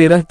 13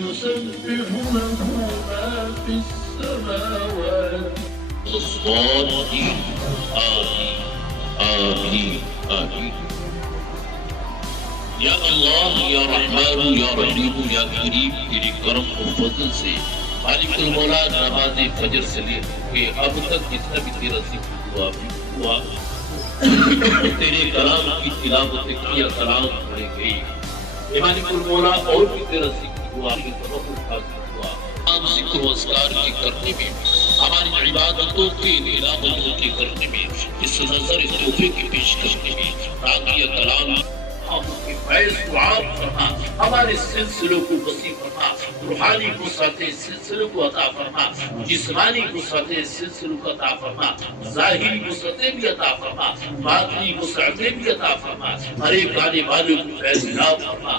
يسبح له ما في السماوات والأرض آمين آمين آمين یا اللہ یا رحمان یا رحیم یا کریم تیرے کرم و فضل سے مالک المولا نماز فجر سے لے کے اب تک جتنا بھی تیرا ذکر ہوا تیرے کلام کی تلاوت کیا کلام پڑھے گئی مالک المولا اور بھی تیرا ذکر ہوا ہم ذکر و اذکار کے کرنے میں ہماری عبادتوں کے علاقوں کے کرنے میں اس نظر تحفے کی پیش کرنے میں تاکہ یہ کلام ہم کی فیض کو عام فرما ہمارے سلسلوں کو وسیع فرما روحانی وسعت سلسلوں کو عطا فرما جسمانی وسعت سلسلوں کو عطا فرما ظاہری وسعتیں بھی عطا فرما باطنی وسعتیں بھی عطا فرما ہر ایک آنے والوں کو فیض نام فرما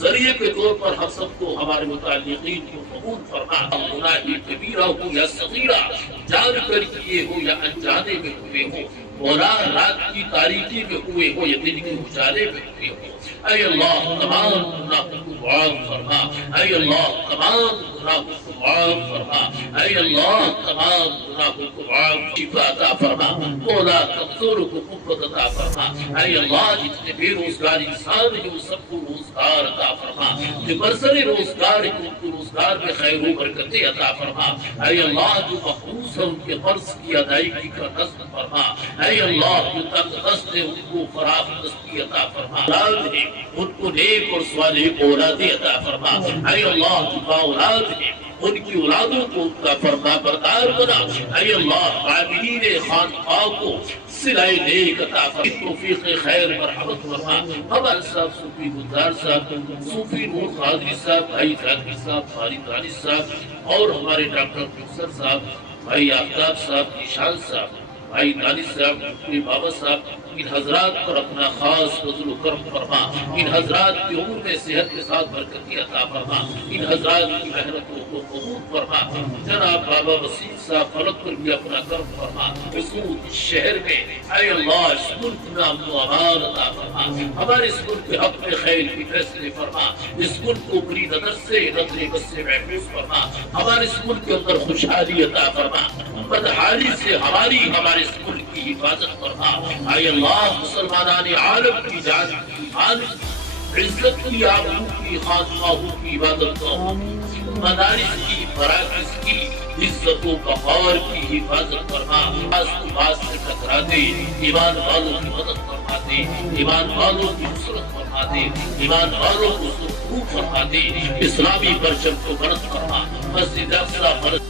ذریعے کے طور پر ہم سب کو ہمارے متعلقین کو قبول فرما گناہ کبیرہ ہو یا صغیرہ جان کر کیے ہو یا انجانے میں ہوئے ہو مولا رات کی تاریکی میں ہوئے ہو یا دن کے اجالے میں ہوئے ہو اے اللہ تمام گناہوں کو معاف فرما اے اللہ تمام گناہوں کو معاف فرما اے اللہ تمام گناہوں کو معاف شفا عطا فرما مولا کمزوروں کو قوت عطا فرما اے اللہ جتنے بے روزگار انسان ہیں وہ سب کو روزگار عطا فرما جو برسر روزگار ہیں ان کو روزگار میں خیر و برکتیں عطا فرما اے اللہ جو مخصوص ہیں ان کے قرض کی ادائیگی کا نصب فرما اے اللہ جو تنگ دست ہے ان کو فراخ دستی عطا فرما اولاد ہے ان کو نیک اور صالح اولادیں عطا فرما اے اللہ جو با اولاد ہے ان کی اولادوں کو ان کا فرما بردار بنا اے اللہ عاملین خانقاہ کو صلہ نیک عطا فرما توفیق خیر مرحمت فرما ہمارے صاحب صوفی گلزار صاحب صوفی نور قادری صاحب بھائی ذاکر صاحب فارغ دانش صاحب اور ہمارے ڈاکٹر کوثر صاحب بھائی آفتاب صاحب نشان صاحب بھائی دانش صاحب بابا صاحب ان حضرات پر اپنا خاص فضل و کرم فرما ان حضرات کی عمر میں صحت کے ساتھ برکتی عطا فرما ان حضرات کی محنتوں کو قبول فرما جناب بابا وسیم صاحب فلک پر بھی اپنا کرم فرما حضور اس شہر میں اے اللہ اس ملک میں امن و امان عطا فرما ہمارے اس ملک کے حق میں خیر کی فیصلے فرما اس ملک کو بری نظر سے نظر بد سے محفوظ فرما ہمارے اس ملک کے اندر خوشحالی عطا فرما بدحالی سے ہمارے اس ملک کی حفاظت فرما اے اللہ مسلمانان عالم کی جان کی حالت عزت کی آبرو کی خاتمہ کی عبادت مدارس کی مراکز کی عزت و وقار کی حفاظت فرما باس کو باس سے ٹکرا دے ایمان والوں کی مدد فرما دے ایمان والوں کی نصرت فرما دے ایمان والوں کو سرخرو فرما دے اسلامی پرچم کو بلند فرما مسجد اقصی